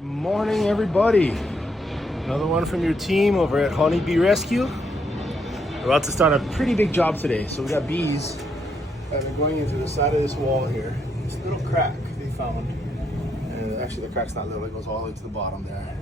Morning, everybody. Another one from your team over at Honeybee Rescue. We're about to start a pretty big job today. So we got bees that are going into the side of this wall here. This little crack they found. And actually the crack's not little, it goes all the way to the bottom there.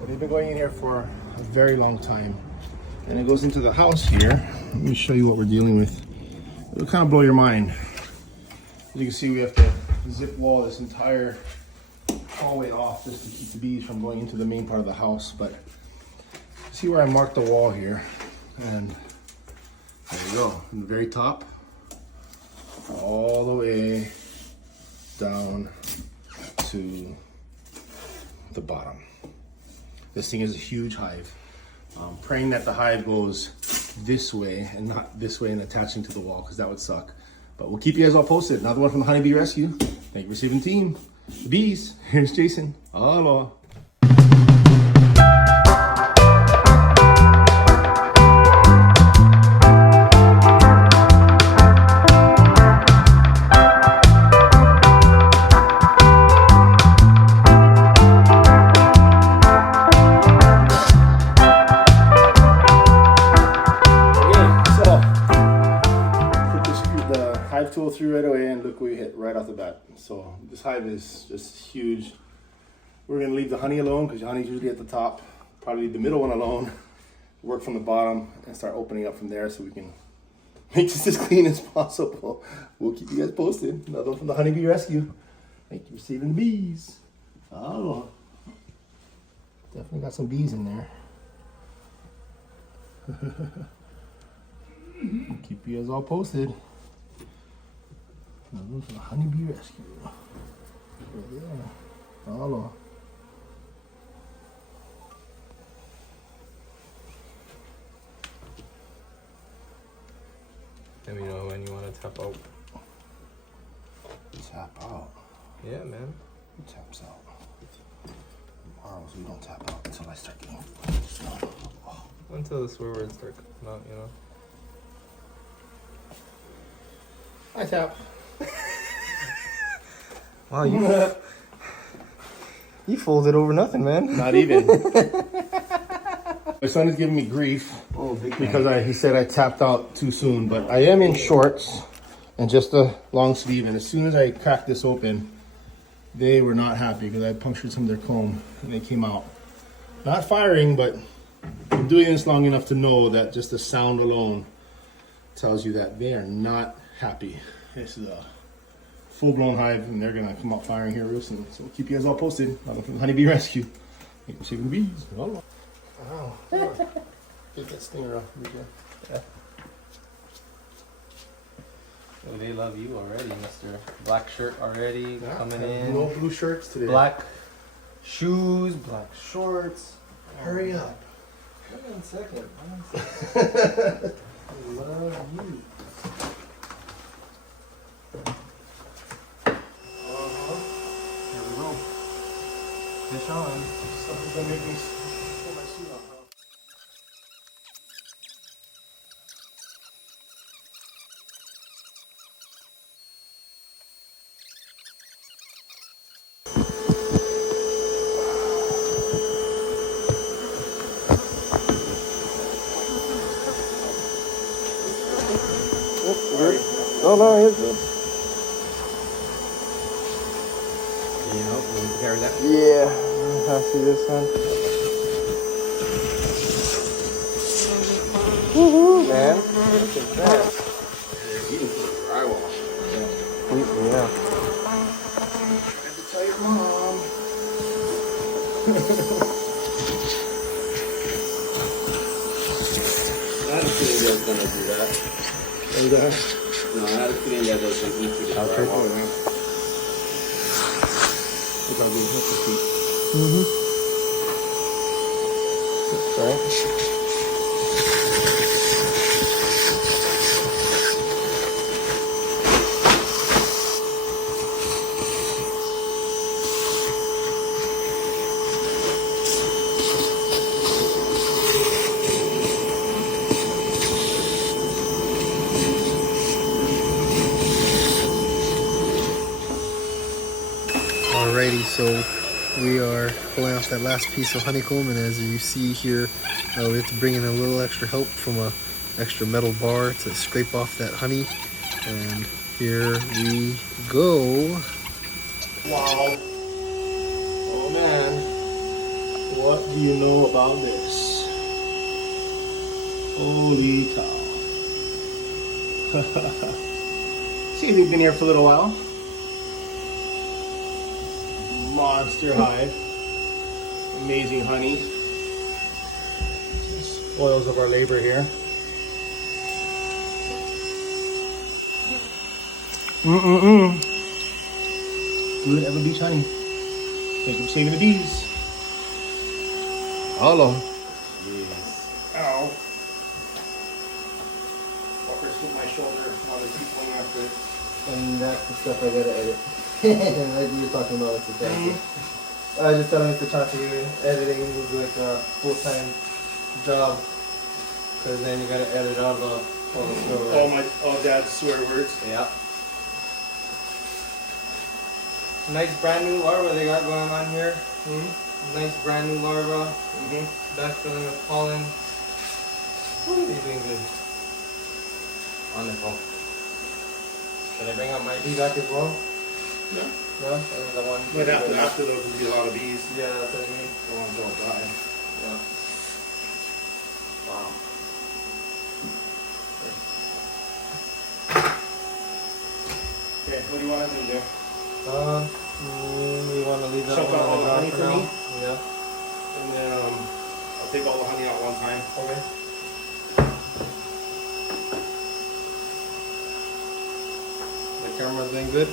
But they've been going in here for a very long time. And it goes into the house here. Let me show you what we're dealing with. It'll kind of blow your mind. As you can see, we have to zip wall this entire hallway off just to keep the bees from going into the main part of the house. But see where I marked the wall here, and there you go, from the very top all the way down to the bottom. This thing is a huge hive. I'm praying that the hive goes this way and not this way and attaching to the wall, because that would suck. But we'll keep you guys all posted. Another one from the Honeybee Rescue. Thank you for saving the team. The bees. Here's Jason. Aloha. Tool through right away, and look what we hit right off the bat. So this hive is just huge. We're gonna leave the honey alone because honey's usually at the top. Probably leave the middle one alone, work from the bottom and start opening up from there so we can make this as clean as possible. We'll keep you guys posted. Another one from the Honeybee Rescue. Thank you for saving the bees. Oh, definitely got some bees in there. We'll keep you guys all posted. Another one for the Honeybee Rescue. Right there. Hello. Let me know when you want to tap out. Tap out? Yeah, man. Who taps out? Tomorrow we don't tap out until I start getting oh. Until the swear words start coming out, you know. I tap. Wow, you folded over nothing, man. Not even. My son is giving me grief because he said I tapped out too soon, but I am in shorts and just a long sleeve, and as soon as I cracked this open, they were not happy because I punctured some of their comb and they came out. Not firing, but I'm doing this long enough to know that just the sound alone tells you that they are not happy. This is a full-blown hive, and they're gonna come out firing here real soon. So we'll keep you guys all posted. I'm from the Honeybee Rescue. Thank you for saving the bees. Wow. Get that stinger off. Yeah. Oh, they love you already, Mr. Black shirt already coming in. No blue shirts today. Black shoes, black shorts. Hurry up. Hold on a second. I love you. Fish on. Something's gonna make me pull my suit off. No, here's good. You know, we'll carry that. Yeah. I see this one. Woohoo, man. Look at that. They're eating some drywall. Yeah. I had to tell your mom. I had a feeling they was gonna do that. And No, I had a feeling that they was gonna eat through the drywall. Look how good the feet. Right. Alrighty, so we are are pulling off that last piece of honeycomb, and as you see here, we have to bring in a little extra help from a extra metal bar to scrape off that honey. And here we go. Wow. Oh man. What do you know about this? Holy cow. See, they've been here for a little while. Monster hive. Amazing honey. Spoils of our labor here. Good Ever Beach honey. Thank you for saving the bees. Hello. Jeez. Ow. Walker's hit my shoulder. Now they keep going after it. And that's the stuff I gotta edit. Like you were talking about with the dance. I was just telling Mr. Chachi, editing was like a full-time job. Cause then you gotta edit all the swear words. All Dad's swear words. Yeah. Nice brand new larva they got going on here. Nice brand new larva. Back filling with pollen. Ooh, they're doing good. Wonderful. Should I bring out my bee back as well? No. No? That was the one. But after those will be a lot of bees. Yeah, that's what I mean. They'll die. Yeah. Wow. Okay, what do you want to do there? We want to leave that Chunk one out on all the the ground honey for for now. me? Yeah. And then I'll take all the honey out one time. Okay. The camera's doing good?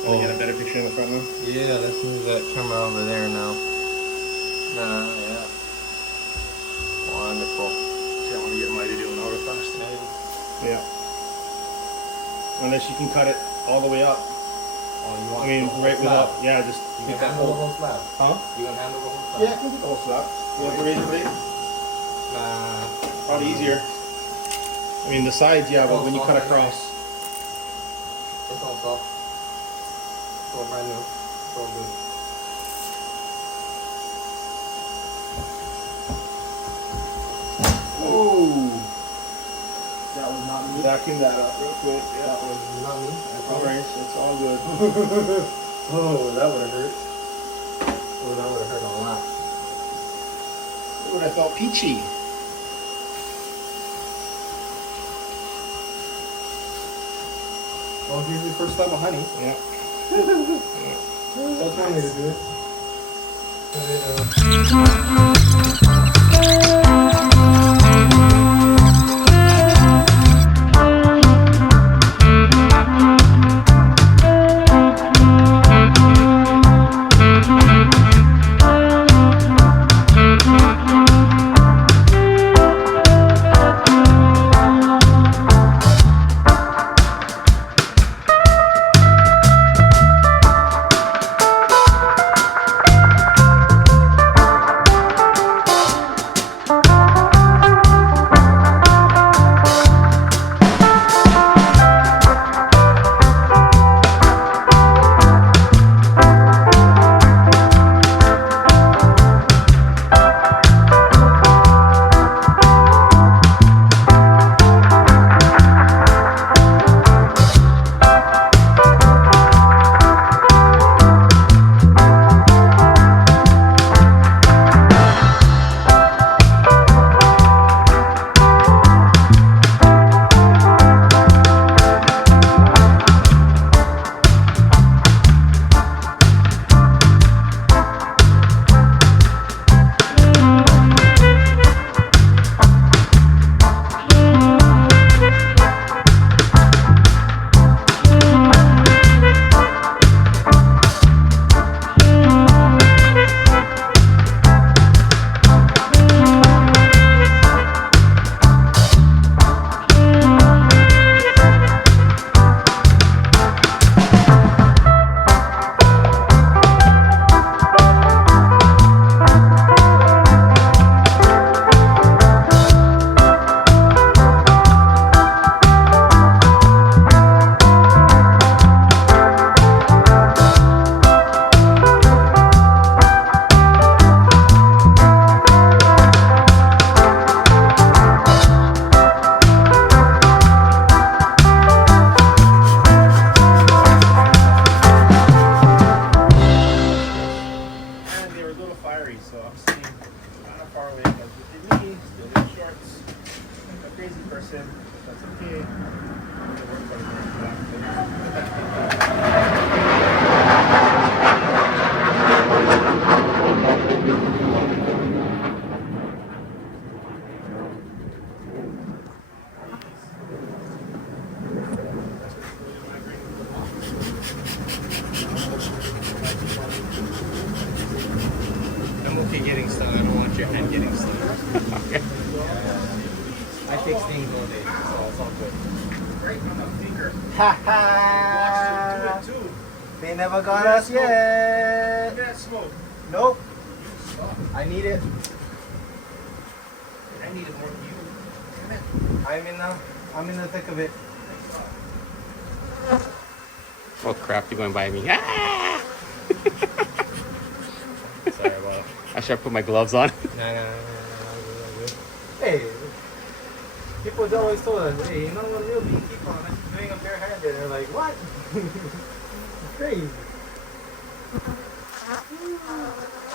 Let me get a better picture in the front now. Yeah, let's move that camera over there now. Yeah. Wonderful. See, I want to get my video an hour fast. Yeah. Unless you can cut it all the way up. Oh, you want I mean, the whole right slab? without, yeah, just You get can that handle the whole. whole slab? Huh? You can handle the whole slab? Yeah, I can get the whole slab. You want the razor blade? Nah. Probably easier. I mean, the sides, yeah, but when you cut across. It's all soft. It's all brand new. It's all good. Oh! That was not me. Vacuum that up real quick. Yeah. That was not me. Alright, it's all good. Oh, that would have hurt. Oh, that would have hurt a lot. It would have felt peachy. Well, here's your first slab of honey. Yeah. Don't tell me to do it. hurry, so I'm sitting kind of far away because with me, still in shorts, like a crazy person, but that's okay. I'm gonna work I'm okay getting stung. I don't want your hand getting stung. okay. I fix things all day, so it's all good. Right on the finger. Ha ha! Do it too. They never got us yet. Look at that smoke. Nope. I need it. I needed more than you. I'm in the thick of it. Oh crap, you're going by me. Ah! Sorry about it. I should have put my gloves on. No. Hey, people always told us, hey, you know what, real beekeeper, unless you're doing them barehanded. They're like, what? Crazy.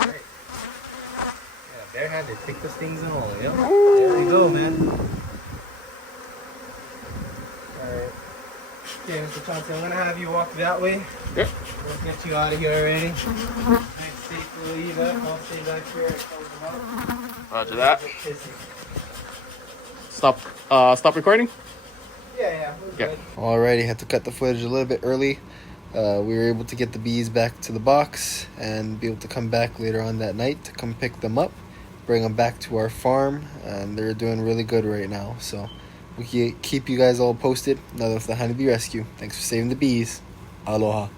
Hey. Yeah, barehanded, take the stings and all. Yep. There you go, man. Alright. Okay, Mr. Chauncey, I'm gonna have you walk that way. Yep. We'll get you out of here already. Next safe to leave it. I'll stay back here and close them up. Roger that. Pissy. Stop recording? Yeah, we're Okay. good. Alrighty, had to cut the footage a little bit early. We were able to get the bees back to the box and be able to come back later on that night to come pick them up, bring them back to our farm, and they're doing really good right now. So we keep you guys all posted. Another with the Honeybee Rescue. Thanks for saving the bees. Aloha.